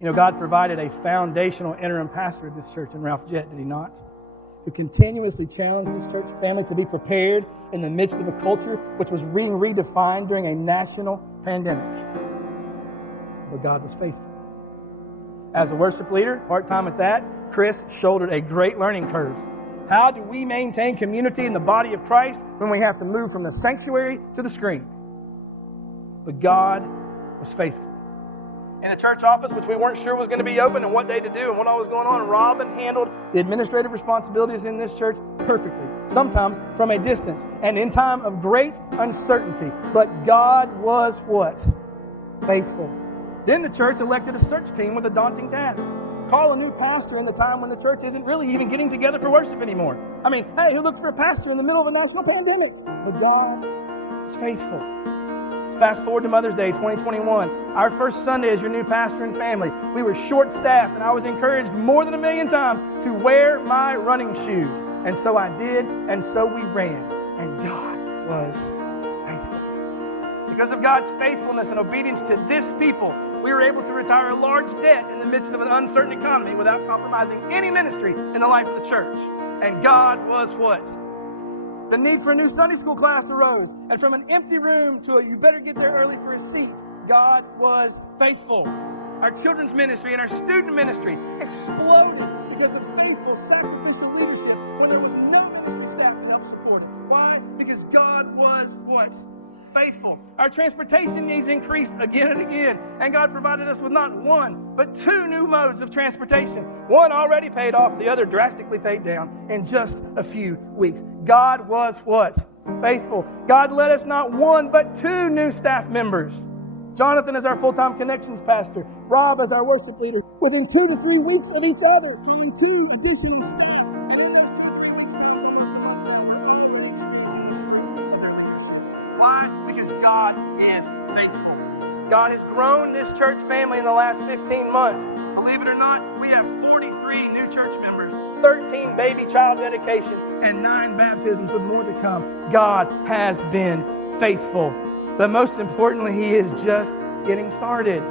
You know, God provided a foundational interim pastor of this church in Ralph Jett, did He not? Who continuously challenged this church family to be prepared in the midst of a culture which was being redefined during a national pandemic. But God was faithful. As a worship leader, part-time at that, Chris shouldered a great learning curve. How do we maintain community in the body of Christ when we have to move from the sanctuary to the screen? But God was faithful. In the church office, which we weren't sure was going to be open and what day to do and what all was going on, Robin handled the administrative responsibilities in this church perfectly, sometimes from a distance and in time of great uncertainty. But God was what? Faithful. Then the church elected a search team with a daunting task. Call a new pastor in the time when the church isn't really even getting together for worship anymore. I mean, hey, who looks for a pastor in the middle of a national pandemic? But God is faithful. Fast forward to Mother's Day 2021. Our first Sunday as your new pastor and family. We were short-staffed, and I was encouraged more than 1,000,000 times to wear my running shoes. And so I did, and so we ran. And God was faithful. Because of God's faithfulness and obedience to this people, we were able to retire a large debt in the midst of an uncertain economy without compromising any ministry in the life of the church. And God was what? The need for a new Sunday school class arose. And from an empty room to a you better get there early for a seat, God was faithful. Our children's ministry and our student ministry exploded because of faithful, sacrificial leadership when there was no ministry staff to help support it. Why? Because God was what? Faithful. Our transportation needs increased again and again, and God provided us with not one, but 2 new modes of transportation. One already paid off, the other drastically paid down in just a few weeks. God was what? Faithful. God led us not 1, but 2 new staff members. Jonathan is our full-time connections pastor. Rob as our worship leader. Within 2 to 3 weeks of each other, calling 2 additional staff. Why? Because God is faithful. God has grown this church family in the last 15 months. Believe it or not, we have 43 new church members, 13 baby child dedications, and 9 baptisms with more to come. God has been faithful. But most importantly, He is just getting started.